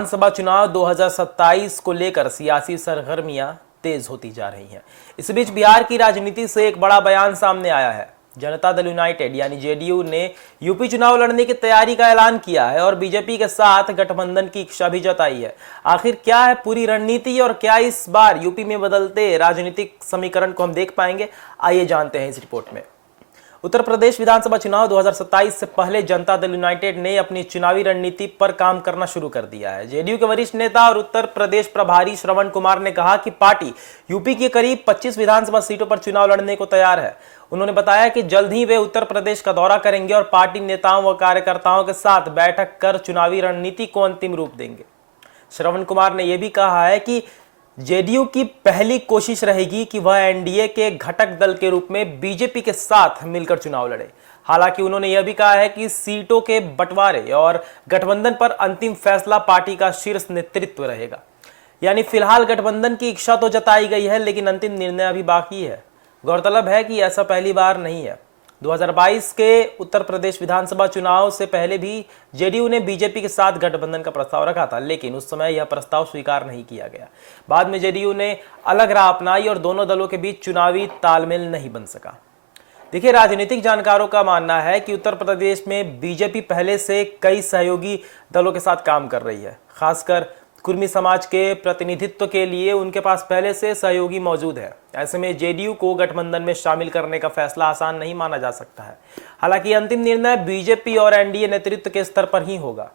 विधानसभा चुनाव 2027 को लेकर सियासी सरगर्मियां तेज होती जा रही हैं। इस बीच बिहार की राजनीति से एक बड़ा बयान सामने आया है। जनता दल यूनाइटेड यानी जेडीयू ने यूपी चुनाव लड़ने की तैयारी का ऐलान किया है और बीजेपी के साथ गठबंधन की इच्छा भी जताई है। आखिर क्या है पूरी रणनीति और क्या इस बार यूपी में बदलते राजनीतिक समीकरण को हम देख पाएंगे, आइए जानते हैं इस रिपोर्ट में। उत्तर प्रदेश विधानसभा चुनाव 2027 से पहले जनता दल यूनाइटेड ने अपनी चुनावी रणनीति पर काम करना शुरू कर दिया है। जेडीयू के वरिष्ठ नेता और उत्तर प्रदेश प्रभारी श्रवण कुमार ने कहा कि पार्टी यूपी की करीब 25 विधानसभा सीटों पर चुनाव लड़ने को तैयार है। उन्होंने बताया कि जल्द ही वे उत्तर प्रदेश का दौरा करेंगे और पार्टी नेताओं व कार्यकर्ताओं के साथ बैठक कर चुनावी रणनीति को अंतिम रूप देंगे। श्रवण कुमार ने यह भी कहा है कि जेडीयू की पहली कोशिश रहेगी कि वह एनडीए के घटक दल के रूप में बीजेपी के साथ मिलकर चुनाव लड़े। हालांकि उन्होंने यह भी कहा है कि सीटों के बंटवारे और गठबंधन पर अंतिम फैसला पार्टी का शीर्ष नेतृत्व रहेगा। यानी फिलहाल गठबंधन की इच्छा तो जताई गई है, लेकिन अंतिम निर्णय अभी बाकी है। गौरतलब है कि ऐसा पहली बार नहीं है। 2022 के उत्तर प्रदेश विधानसभा चुनाव से पहले भी जेडीयू ने बीजेपी के साथ गठबंधन का प्रस्ताव रखा था, लेकिन उस समय यह प्रस्ताव स्वीकार नहीं किया गया। बाद में जेडीयू ने अलग राह अपनाई और दोनों दलों के बीच चुनावी तालमेल नहीं बन सका। देखिए, राजनीतिक जानकारों का मानना है कि उत्तर प्रदेश में बीजेपी पहले से कई सहयोगी दलों के साथ काम कर रही है। खासकर कुर्मी समाज के प्रतिनिधित्व के लिए उनके पास पहले से सहयोगी मौजूद है। ऐसे में जेडीयू को गठबंधन में शामिल करने का फैसला आसान नहीं माना जा सकता है। हालांकि अंतिम निर्णय बीजेपी और एनडीए नेतृत्व के स्तर पर ही होगा।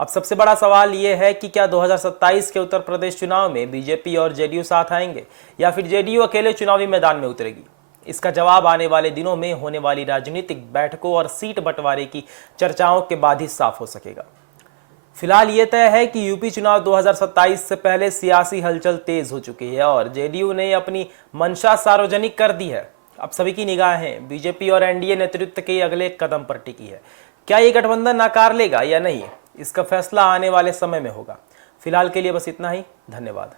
अब सबसे बड़ा सवाल यह है कि क्या 2027 के उत्तर प्रदेश चुनाव में बीजेपी और जेडीयू साथ आएंगे या फिर जेडीयू अकेले चुनावी मैदान में उतरेगी। इसका जवाब आने वाले दिनों में होने वाली राजनीतिक बैठकों और सीट बंटवारे की चर्चाओं के बाद ही साफ हो सकेगा। फिलहाल ये तय है कि यूपी चुनाव 2027 से पहले सियासी हलचल तेज हो चुकी है और जेडीयू ने अपनी मंशा सार्वजनिक कर दी है। अब सभी की निगाहें बीजेपी और एनडीए नेतृत्व के अगले कदम पर टिकी है। क्या ये गठबंधन नाकार लेगा या नहीं, इसका फैसला आने वाले समय में होगा। फिलहाल के लिए बस इतना ही। धन्यवाद।